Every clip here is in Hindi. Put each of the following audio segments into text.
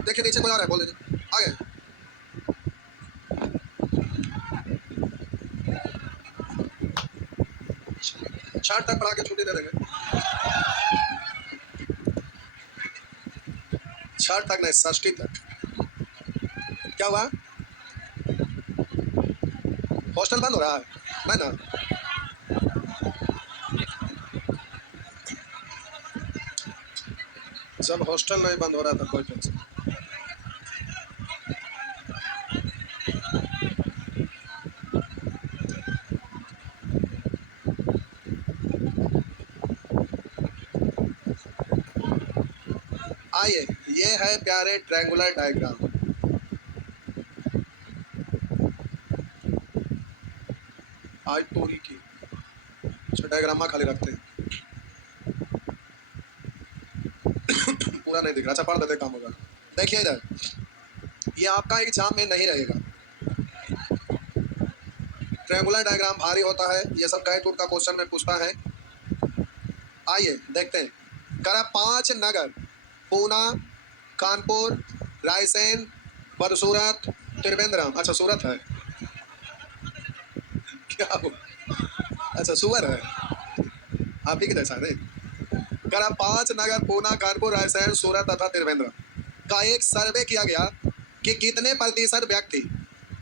देखिए नीचे कोई आ रहा है, बोल दीजिए आ गए। छठ तक पढ़ा के छुट्टी दे देंगे। छठ तक नहीं, षष्ठी तक। क्या हुआ? हॉस्टल बंद हो रहा है? नहीं ना। जब हॉस्टल नहीं बंद हो रहा था कोई टेंशन। आइए, ये है प्यारे ट्रायंगुलर डायग्राम। आज पूरी की डायग्रामा खाली रखते हैं, पूरा नहीं दिख रहा। अच्छा पढ़ देते, काम होगा। देखिए इधर, ये आपका एग्जाम में नहीं रहेगा। ट्रायंगुलर डायग्राम भारी होता है, ये सब कैट का क्वेश्चन में पूछता है। आइए देखते हैं। करा 5 नगर, पूना, कानपुर, रायसेन, बदसूरत, त्रिवेंद्रम। अच्छा सूरत है क्या हो? अच्छा सुअर है, आप ही के जैसा नहीं। करा 5 नगर, पूना, कानपुर, रायसेन, सूरत तथा त्रिवेंद्रम का एक सर्वे किया गया कि कितने प्रतिशत व्यक्ति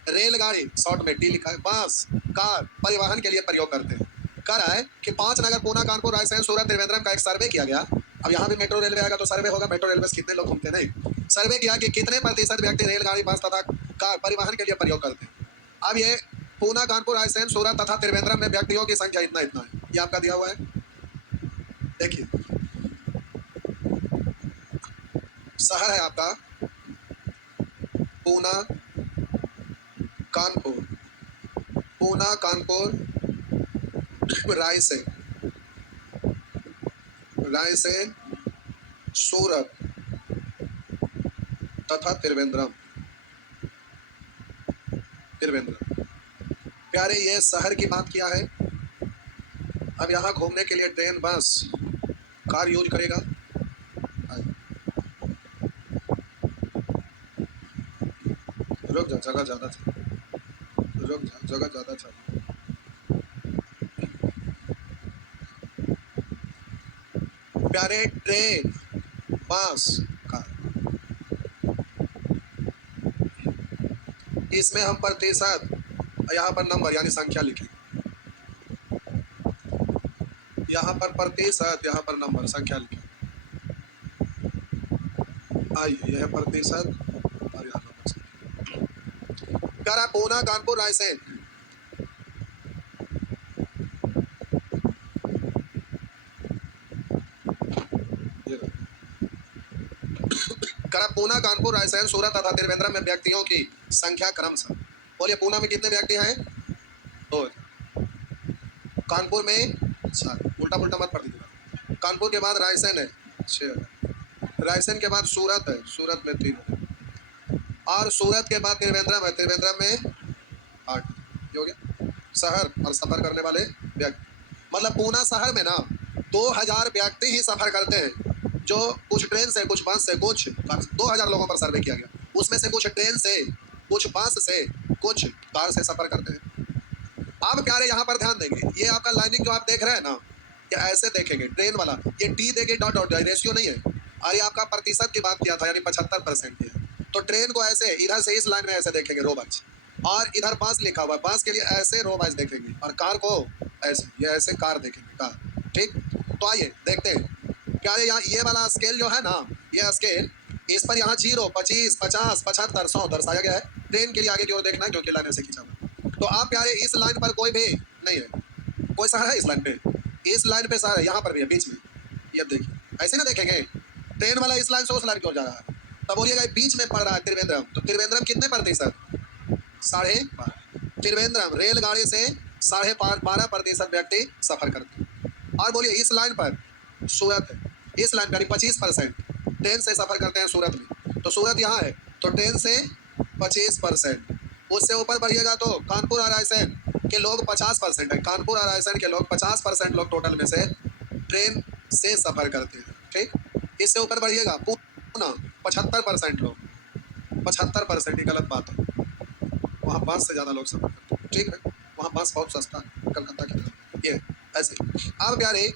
रेलगाड़ी, शॉर्ट में टी लिखा है, बस, कार परिवहन के लिए प्रयोग करते हैं। कह रहा है कि 5 नगर, पूना, कानपुर, रायसेन, सूरत, त्रिवेंद्रम का एक सर्वे किया गया। अब यहाँ भी मेट्रो रेलवे आएगा तो सर्वे होगा, मेट्रो रेलवे से कितने लोग घूमते नहीं। सर्वे किया कि कितने प्रतिशत व्यक्ति रेलगाड़ी, बस तथा कार परिवहन के लिए प्रयोग करते हैं। अब ये पूना, कानपुर, रायसेन, सूरत तथा त्रिवेंद्रम में व्यक्तियों की संख्या इतना इतना है, ये आपका दिया हुआ है। देखिए शहर है आपका पूना, कानपुर, पूना, कानपुर, रायसेन, रायसेन, सूरत तथा त्रिवेंद्रम। त्रिवेंद्रम प्यारे, ये शहर की बात किया है। अब यहाँ घूमने के लिए ट्रेन, बस, कार यूज करेगा। रुक जा, जगह ज्यादा था, रुक जा, जगह ज्यादा था। प्यारे ट्रेन, बस, कार, इसमें हम प्रतिशत, यहाँ पर नंबर यानी संख्या लिखें, यहाँ पर प्रतिशत, यहाँ पर नंबर संख्या लिखें। आइए यह प्रतिशत और यहाँ नंबर। प्यारा पूना, कानपुर, रायसेन, करा पूना, कानपुर, रायसेन, सूरत तथा त्रिवेंद्रम में व्यक्तियों की संख्या क्रमशः। बोलिए पूना में कितने व्यक्ति हैं? 2। कानपुर में 4, उल्टा पुल्टा मत पढ़ दीजिएगा। कानपुर के बाद रायसेन है 6, रायसेन के बाद सूरत है, सूरत में 3, और सूरत के बाद त्रिवेंद्रम है, त्रिवेंद्रम में 8। हो गया शहर और सफर करने वाले व्यक्ति। मतलब पूना शहर में ना 2000 व्यक्ति ही सफर करते हैं, जो कुछ ट्रेन से, कुछ बस से, कुछ 2000 लोगों पर सर्वे किया गया। उसमें से कुछ ट्रेन से, कुछ बस से, कुछ कार से सफर करते हैं। अब प्यारे यहाँ पर ध्यान देंगे, ये आपका लाइनिंग जो आप देख रहे हैं ना, ये ऐसे देखेंगे ट्रेन वाला, ये टी देके डॉट डॉट, रेशियो नहीं है। और ये आपका प्रतिशत की बात किया था, यानी 75% की है। तो ट्रेन को ऐसे इधर से इस लाइन में ऐसे देखेंगे, रो वाइज, और इधर बस लिखा हुआ है, बस के लिए ऐसे रो वाइज देखेंगे, और कार को ऐसे, ये ऐसे कार देखेंगे, कार। ठीक, तो आइए देखते हैं प्यारे, यहाँ ये वाला स्केल जो है ना, ये स्केल, इस पर यहाँ 0, 25, 50, 75, 100 दर्शाया गया है। ट्रेन के लिए आगे की ओर देखना है क्योंकि लाइन से खींचा हुआ। तो आप प्यारे इस लाइन पर कोई भी नहीं है, कोई शहर है इस लाइन पे? इस लाइन पे शहर है, यहाँ पर भी है बीच में, ये देखिए ऐसे ना देखेंगे। ट्रेन वाला इस लाइन से उस लाइन की ओर जा रहा है, तब बोलिएगा बीच में पड़ रहा है त्रिवेंद्रम। तो त्रिवेंद्रम कितने प्रतिशत? 12.5। त्रिवेंद्रम रेलगाड़ी से 12.5% व्यक्ति सफर करते हैं। और बोलिए इस लाइन पर सूरत है, इस लाइन पर 25% ट्रेन से सफर करते हैं सूरत में। तो सूरत यहाँ है, तो ट्रेन से 25%। उससे ऊपर बढ़िएगा तो कानपुर और रायसेन के लोग 50% है, कानपुर और रायसेन के लोग 50% लोग टोटल में से ट्रेन से सफर करते हैं। ठीक, इससे ऊपर बढ़िएगा पूना 75% लोग, 75% ही गलत बात है, वहाँ बस से ज़्यादा लोग सफर करते हैं। ठीक है, वहाँ बस बहुत सस्ता है कलकत्ता की तरफ। ये ऐसे अब प्यारे,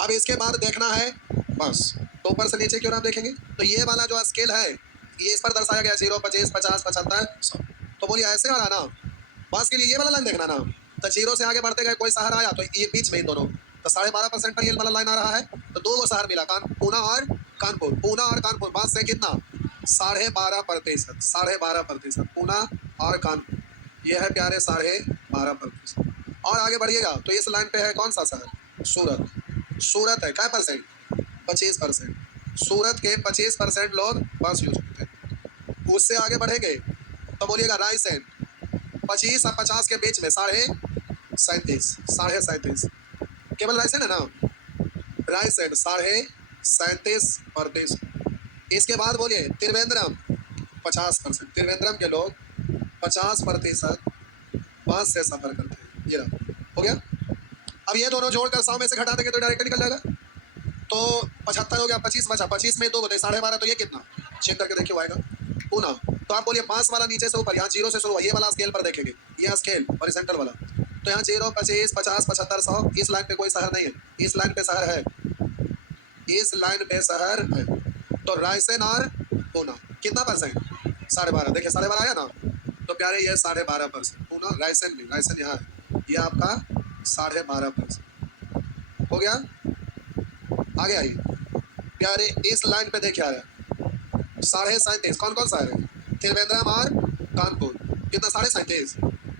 अब इसके बाद देखना है बस, तो ऊपर से नीचे क्यों ना देखेंगे, तो ये वाला जो स्केल है ये इस पर दर्शाया गया 0, 25, 50, 75, 100। तो बोलिए ऐसे वाला ना, बस के लिए ये वाला लाइन देखना ना, तो 0 से आगे बढ़ते गए कोई शहर आया तो ये बीच में इन दोनों, तो 12.5% पर ये वाला लाइन आ रहा है, तो दो शहर मिला, पूना और कानपुर, पूना और कानपुर, बस से कितना 12.5%, 12.5%, पूना और कानपुर, ये है प्यारे 12.5%। और आगे बढ़िएगा तो इस लाइन पे है कौन सा शहर, सूरत, सूरत है क्या परसेंट, 25%, सूरत के 25% लोग बस यूज करते हैं। उससे आगे बढ़ेंगे तो बोलिएगा रायसेन, 25 और 50 के बीच में 37.5, 37.5, केवल रायसेन है ना, रायसेन 37.5%। इसके बाद बोलिए त्रिवेंद्रम 50%, त्रिवेंद्रम के लोग 50% बस से सफर करते हैं। ये हो गया। अब ये दोनों जोड़कर 100 में से घटा देंगे तो डायरेक्ट निकल जाएगा, तो 75 हो गया, 25 बचा, 25 में 2 होते 12.5, तो ये कितना चेक करके देखिए आएगा पूना। तो आप बोलिए 5 वाला नीचे से ऊपर, यहाँ 0 से शुरू हुआ, ये वाला स्केल पर देखेंगे, ये स्केल हॉरिजॉन्टल वाला, तो यहाँ 0, 25, 50, 75, 100, इस लाइन पे कोई शहर नहीं है, इस लाइन पे शहर है, इस लाइन पे शहर है, तो रायसेन और पूना कितना परसेंट, 12.5, देखिए 12.5 आया ना, तो प्यारे ये 12.5%, पूना रायसेन नहीं, रायसेन यहाँ है, ये आपका 12.5% हो गया। आगे आइए प्यारे, इस लाइन पे देखिए आ रहा है 37.5, कौन कौन सा है, त्रिवेंद्रम और कानपुर, कितना 37.5,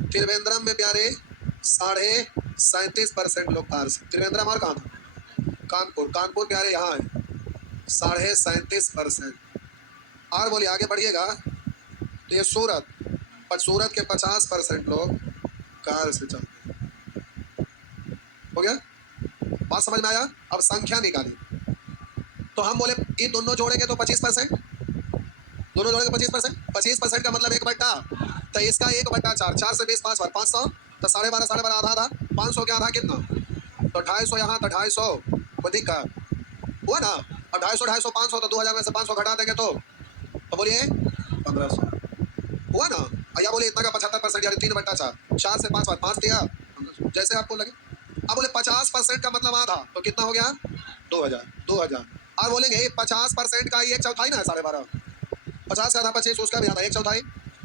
त्रिवेंद्रम में प्यारे 37.5% लोग कार से, त्रिवेंद्रम और कहाँ था, कानपुर, कानपुर प्यारे यहाँ है 37.5%। और बोलिए आगे बढ़िएगा तो ये सूरत, सूरत के 50% लोग कार से चलते हैं। हो गया, बात समझ में आया। अब संख्या निकाली, तो हम बोले ये दोनों जोड़ेंगे तो 25%, दोनों जोड़ेंगे 25%, 25% का मतलब 1/, तो इसका 1/4, 4 से 20, 5 बार 500, तो 12.5, 12.5 आधा आधा, 500 के आधा कितना, तो 250 यहाँ, तो 250 बदी का हुआ ना, अब 250, 250, 500, तो 2000 में से 500 घटा देंगे तो बोलिए 1500 हुआ ना। या बोले इतना का 75%, यानी 3/4, 4 से 5 बार 5 दिया, जैसे आपको लगे। अब बोले 50% का मतलब आधा, तो कितना हो गया 2000, 2000। और बोलेंगे 50% का 1/4 ना, 12.5, 50 का आधा 25, उसका भी आधा 1/4,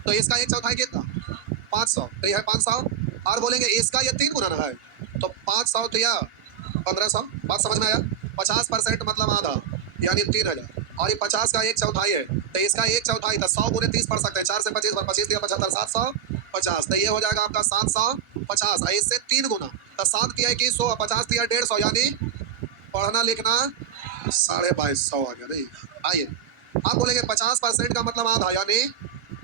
तो इसका 1/4 कितना 500, तो यह है 500। और बोलेंगे इसका ये 3 गुना है, तो 500 तो यह 1500, बात समझ में आया। 50% मतलब आधा यानी 3000, और ये 50 का 1/4 है, तो इसका 1/4 था, 100 गुने 30 पढ़ सकते हैं, 4 से 25 बार 25 दिया 75, 750, तो ये हो जाएगा आपका 750, इससे 3 गुना, तो 7 किया 2100, 50 दिया 150, यानी पढ़ना लिखना 2250 आ गया। नहीं आइए, आप बोलेंगे 50% का मतलब आधा यानी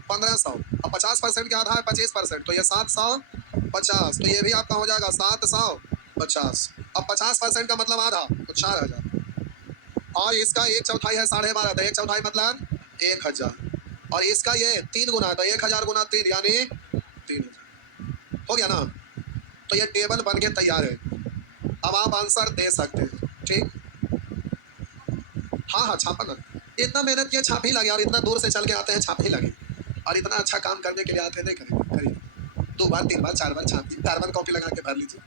1500, अब 50% का आधा है 25%, तो ये 750, तो ये भी आपका हो जाएगा 750। अब 50% का मतलब आधा, तो 4000, और इसका 1/4 है 12.5, तो 1/4 मतलब 1000, और इसका ये 3 गुना है, तो 1000 गुना 3 यानी 3000 हो गया ना। तो ये टेबल बन के तैयार है, अब आप आंसर दे सकते हैं। ठीक, हाँ हाँ छापा ना, इतना मेहनत किया छाप ही लगे, और इतना दूर से चल के आते हैं छाप ही लगे, और इतना अच्छा काम करने के लिए आते हैं, नहीं करेंगे, करिए 2 बार 3 बार 4 बार छापिए, कार्बन कॉपी लगा के भर लीजिए।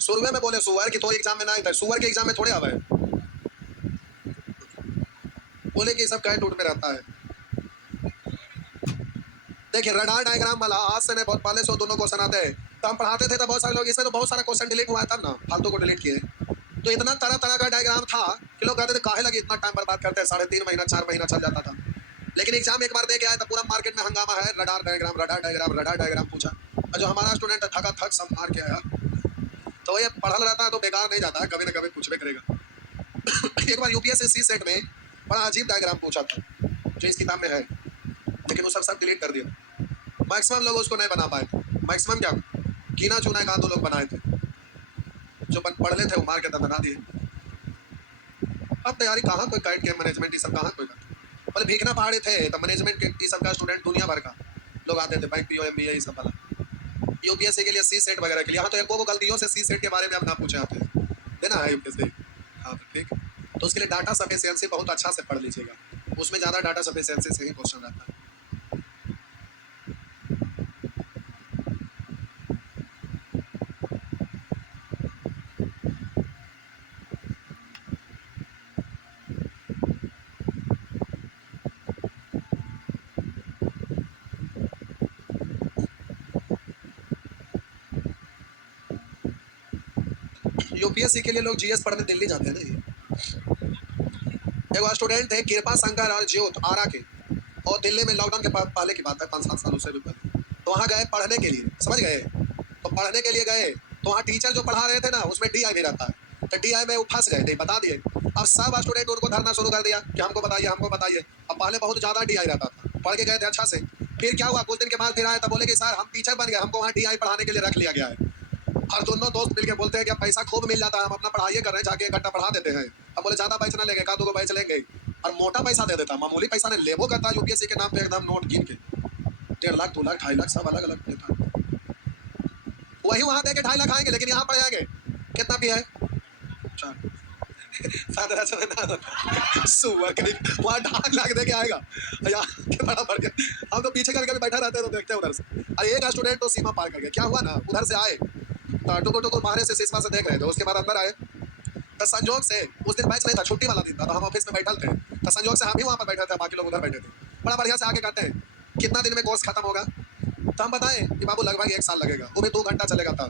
सुरवे में बोले सुअर की तो एग्जाम में ना था, सुअर के एग्जाम में थोड़े आवा है, बोले कि सब कैट उठ में रहता है। देखिए रडार डायग्राम वाला आज से नहीं बहुत पहले से दोनों क्वेश्चन आते हैं, तो हम पढ़ाते थे तो बहुत सारे लोग, इसमें तो बहुत सारा क्वेश्चन डिलीट हुआ था ना, फालतू को डिलीट किए, तो इतना तरह तरह का डायग्राम था कि लोग कहते थे काहे लगे इतना टाइम बर्बाद करते हैं, 3.5 महीना 4 महीना चल जाता था। लेकिन एग्जाम एक बार दे के आया तो पूरा मार्केट में हंगामा है, radar diagram, radar diagram, radar diagram पूछा, और जो हमारा स्टूडेंट थका थक सब मार के आया, तो ये पढ़ा रहता है तो बेकार नहीं जाता है, कभी ना कभी पूछबे करेगा। एक बार यूपीएससी सेट में बड़ा अजीब डायग्राम पूछा था जो इस किताब में है, लेकिन वो सब डिलीट कर दिया, मैक्सिमम लोग उसको नहीं बना पाए थे, मैक्सिमम क्या गिना चुना एक 2 लोग बनाए थे, जो पढ़ ले थे वो मार के दंडना दिए। अब तैयारी कहाँ कोई काइट के मैनेजमेंट ये सब कहाँ कोई करता, बोले भीखना पहाड़ी थे तो मैनेजमेंट के सबका स्टूडेंट दुनिया भर का लोग आते थे, बैंक पीओ एमबीए ये सब वाला, यूपीएससी के लिए सी सेट वगैरह के लिए। हाँ तो एक वो गलतियों से सी सेट के बारे में आप ना पूछे आते हैं, देना है यूपीएससी। हाँ तो ठीक, तो उसके लिए डाटा सफिशिएंसी बहुत अच्छा से पढ़ लीजिएगा, उसमें ज़्यादा डाटा सफिशिएंसी से ही क्वेश्चन रहता है। यूपीएससी के लिए लोग जीएस पढ़ने दिल्ली जाते हैं ना। एक स्टूडेंट थे कृपा शंकर और ज्योत आरा के, और दिल्ली में लॉकडाउन के पहले की बात है, 5-7 सालों से भी पहले, तो वहाँ गए पढ़ने के लिए, समझ गए, तो पढ़ने के लिए गए तो वहाँ टीचर जो पढ़ा रहे थे ना उसमें डीआई भी रहता है, तो डीआई में वो फंस गए थे, बता दिए। अब सब स्टूडेंट उनको धरना शुरू कर दिया कि हमको बताइए हमको बताइए। अब पहले बहुत ज़्यादा डीआई रहता था, पढ़ के गए थे अच्छा से, फिर क्या हुआ, कुछ दिन के बाद फिर आए तो बोले कि सर हम टीचर बन गए, हमको वहाँ डीआई पढ़ाने के लिए रख लिया गया है। और दोनों दोस्त मिलकर बोलते हैं कि पैसा खूब मिल जाता है, हम अपना पढ़ाई कर रहे हैं, जाके एक घंटा पढ़ा देते हैं। अब बोले ज़्यादा पैसा ना लेंगे, का 2 बैच लेंगे, और मोटा पैसा दे देता, मामूली पैसा नहीं, लेबो करता यूपीएससी के नाम पे एकदम नोट गिन के 1.5 लाख 2 लाख 2.5 लाख सब अलग अलग देता। वही वहाँ दे के 2.5 लाख आएंगे, लेकिन यहाँ पड़ जाएंगे कितना भी है सुअर के वहाँ 2.5 लाख दे के आएगा यहाँ बड़ा बढ़ गया। हम तो पीछे करके बैठा रहते हैं तो देखते हैं उधर से। अरे एक स्टूडेंट तो सीमा पार कर गया, क्या हुआ ना, उधर से आए टुकुर टुकुर बाहर से सिस्मा से देख रहे थे, उसके बाद अंदर आए तो संजोग से उस दिन बैच नहीं था, छुट्टी वाला दिन था, तो हम ऑफिस में बैठल थे, तो संजोग से हम भी वहाँ पर बैठे थे, बाकी लोग उधर बैठे थे। बड़ा बढ़िया से आगे कहते हैं कितना दिन में कोर्स खत्म होगा, तो हम बताएं कि बाबू लगभग 1 साल लगेगा, वो भी 2 घंटा चलेगा था,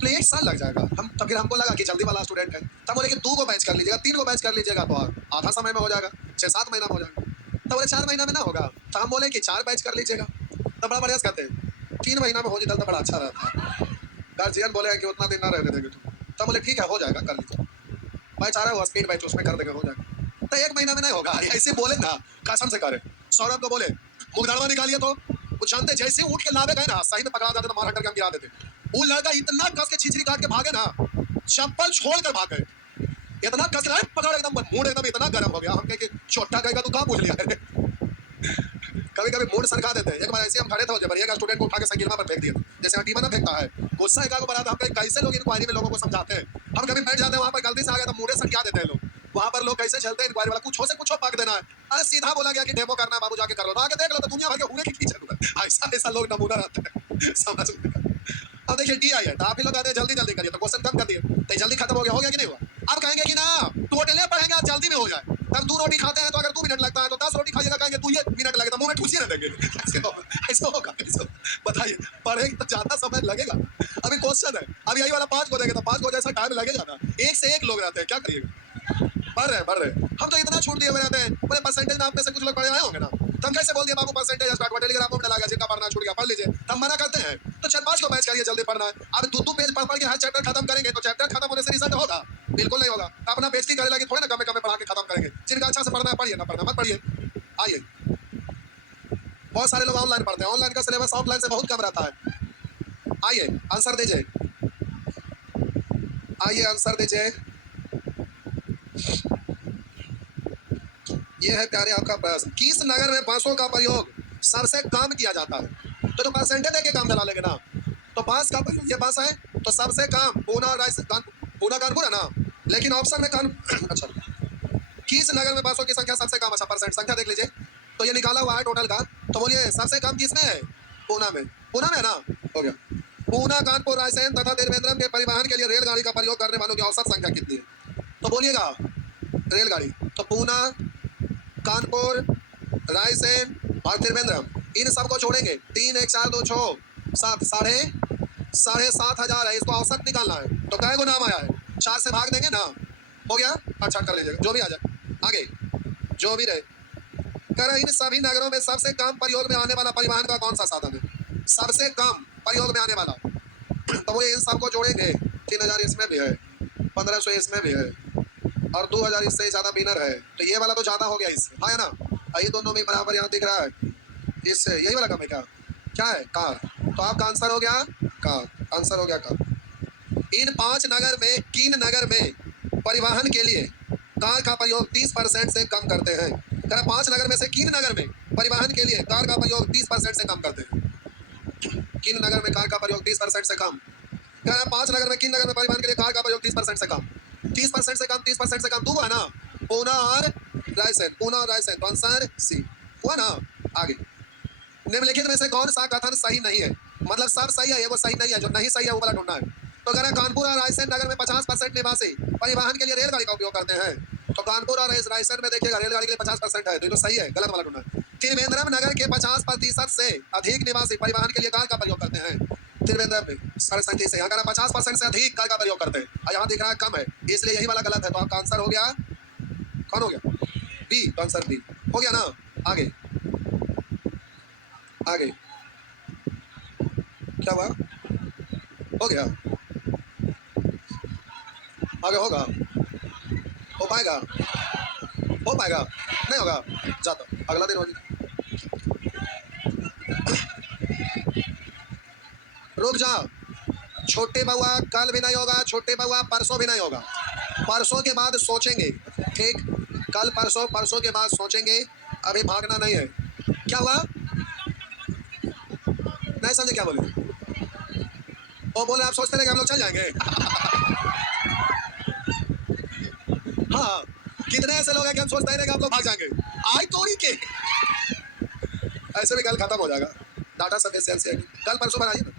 तो 1 साल लग जाएगा। हम तो फिर हमको लगा कि जल्दी वाला स्टूडेंट है, तब बोले कि 2 को बैच कर लीजिएगा, 3 को बैच कर लीजिएगा तो आधा समय में हो जाएगा, 6-7 महीना में हो जाएगा। तो बोले 4 महीना में ना होगा, तो हम बोले कि 4 बैच कर लीजिएगा, तो बड़ा बढ़िया से कहते हैं 3 महीना में हो जाता तो बड़ा अच्छा रहता। गार्जियन बोले कि उतना दिन ना रहने देंगे तुम, तब बोले ठीक है हो जाएगा कर लीजिए, बैच आ रहा है स्पीड बैच उसमें कर देंगे हो जाएगा। तो 1 महीना में नहीं होगा, ऐसे बोले ना, कसम से करे। सौरभ को बोले मुगदड़वा निकालिए, तो वो जानते जैसे उठ के लावे गए ना, सही में पकड़ा जाते तो मार करके हम गिरा देते। वो लड़का इतना कस के छिछरी काट के भागे ना, चप्पल छोड़ कर भागे, इतना कस रहा है पकड़, एकदम मूड एकदम इतना गर्म हो गया, हम कहे कि छोटा कहेगा तू कहाँ पूछ लिया है। कभी कभी मूड सरका देते हैं। एक बार ऐसे हम खड़े थे, जबरिया का स्टूडेंट को उठा के संगीनमा पर फेंक दिया, जैसे हटीमा ना फेंकता है, गुस्सा एक को बना था। हम कहीं कैसे लोग इंक्वायरी में लोगों को समझाते हैं, हम कभी बैठ जाते हैं वहाँ पर, गलती से आ गया तो मूडे सटिया देते हैं लोग, वहाँ पर लोग कैसे चलते हैं इंक्वायरी वाला, कुछ हो से कुछ हो पाक देना है। अरे सीधा बोला गया कि डेमो करना है बाबू, जाके कर लो, आगे देख लो तो दुनिया भर के हुए की खींच, ऐसा ऐसा लोग नमूना रहता है समझ में। अब देखिए डी आई है तो आप ही लोग आते हैं जल्दी जल्दी करिए, तो क्वेश्चन कम कर दिए तो जल्दी खत्म हो गया कि नहीं हुआ। अब कहेंगे कि ना टोटले पढ़ेंगे आज जल्दी में हो जाए, तब 2 रोटी खाते हैं तो अगर 2 मिनट लगता है तो 10 रोटी खाइएगा, कहेंगे 2 मिनट लगेगा, मुंह में ठूसी रह देंगे। ऐसे होगा बताइए, पढ़ेंगे तो ज्यादा समय लगेगा। अभी क्वेश्चन है, अब यही वाला 5 को देंगे तो 5 को जैसा टाइम लगेगा ना, 1 से 1 लोग रहते हैं, क्या करिएगा, बढ़ रहे हम तो इतना छूट दिए हुए रहते हैं। बोले परसेंटेज में आप में से कुछ लोग पढ़े आए होंगे ना, तो हम कैसे बोल दिए बाबू परसेंटेज स्टार्ट टेलीग्राम में लगा, जिनका पढ़ना छूट गया पढ़ लीजिए, हम मना करते हैं। तो 4-5 को बैच करिए, जल्दी पढ़ना है। अब 2 पेज पढ़ पढ़ के हर चैप्टर खत्म करेंगे तो चैप्टर खत्म होने से रिजल्ट होगा, बिल्कुल नहीं होगा। तो अपना बेइज्जती करे लगे थोड़े ना, कम पढ़ा के खत्म करेंगे। जिनका अच्छा से पढ़ना है पढ़िए, ना पढ़ना मत पढ़िए। आइए, बहुत सारे लोग ऑनलाइन पढ़ते हैं, ऑनलाइन का सिलेबस ऑफलाइन से बहुत कम रहता है। आइए आंसर दीजिए, आइए आंसर दीजिए। ये है प्यारे आपका प्रश्न, किस नगर में बांसों का प्रयोग सबसे कम किया जाता है। तो परसेंटेज देके काम चला लेंगे ना, तो बांस का प्रयोग, ये बांस है तो सबसे कम पूना कानपुर है ना, लेकिन ऑप्शन में अच्छा, किस नगर में बांसों की संख्या सबसे कम, अच्छा परसेंट संख्या देख लीजिए, तो ये निकाला हुआ है टोटल का, तो बोलिए सबसे कम किसमें है, पूना में, पूना में है ना, हो गया। पूना कानपुर रायसेन तथा त्रिवेंद्रम के परिवहन के लिए रेलगाड़ी का प्रयोग करने वालों की औसत संख्या कितनी है, तो बोलिएगा रेलगाड़ी, तो पूना कानपुर रायसेन और त्रिवेंद्रम, इन सबको छोड़ेंगे, 3 1 4 2 6 7 साढ़े 7,000 है, इसको औसत निकालना है, तो कई को नाम आया है, 4 से भाग देंगे ना, हो गया, अच्छा कर लीजिएगा जो भी आ जाए, आगे जो भी रहे। कर इन सभी नगरों में सबसे कम प्रयोग में आने वाला परिवहन का कौन सा साधन है, सबसे कम प्रयोग में आने वाला, तो वो इन सबको जोड़ेंगे, 3,000 इसमें भी है, 1,500 इसमें भी है, और 2,000 इससे ज़्यादा बिनर है, तो ये वाला तो ज़्यादा हो गया इससे, हाँ है ना, ये दोनों में बराबर यहाँ दिख रहा है, इससे यही वाला कम है, क्या क्या है, कार, तो आपका आंसर हो गया कार, आंसर हो गया कार। इन 5 नगर में किन नगर में परिवहन के लिए कार का प्रयोग 30% से कम करते हैं, कह रहा 5 नगर में से किन नगर में परिवहन के लिए कार का प्रयोग 30% से कम करते हैं? किन नगर में कार का प्रयोग 30% से कम? कह रहा 5 नगर में किन नगर में परिवहन के लिए कार का प्रयोग 30% से कम? 30% से कम, 30% से कम, दो है ना, पूना और रायसेन, पूना और रायसेन, तो आंसर सी हुआ ना। आगे, निम्नलिखित में से कौन सा कथन सही नहीं है? मतलब सब सही है, ये वो सही नहीं है, जो नहीं सही है वो वाला ढूंढना है। तो कह रहा कानपुर और रायसेन नगर में 50% निवासी परिवहन के लिए रेलगाड़ी का उपयोग करते हैं। तो कानपुर और रायसेन में देखिएगा रेलगाड़ी के लिए 50% है, तो ये तो सही है, गलत वाला ढूंढना है। त्रिवेंद्रम नगर के 50% से अधिक निवासी परिवहन के लिए कार का प्रयोग करते हैं। त्रिवेंद्रम में 37.5 है, यहाँ कह रहा 50% से अधिक कार का प्रयोग करते हैं, और यहाँ दिख रहा है कम है, इसलिए यही वाला गलत है। तो आपका आंसर हो गया, कौन हो गया? बी, तो आंसर बी हो गया ना। आगे, आगे क्या हुआ? हो गया, आगे होगा, हो पाएगा, हो पाएगा, नहीं होगा, जाता अगला दिन होगी। रुक जा, छोटे बउआ कल भी नहीं होगा, छोटे बउआ परसों भी नहीं होगा, परसों के बाद सोचेंगे, ठीक, कल परसों, परसों के बाद सोचेंगे, अभी भागना नहीं है। क्या हुआ? नहीं समझे क्या बोले? वो बोले आप सोचते रहे कि हम लोग चल जाएंगे। हाँ, कितने ऐसे लोग हैं कि हम सोचते रहे कि आप लोग भाग जाएंगे, आई तोड़ी के ऐसे भी कल खत्म हो जाएगा, डाटा सफिशिएंसी है, कल परसों बनाइए ना।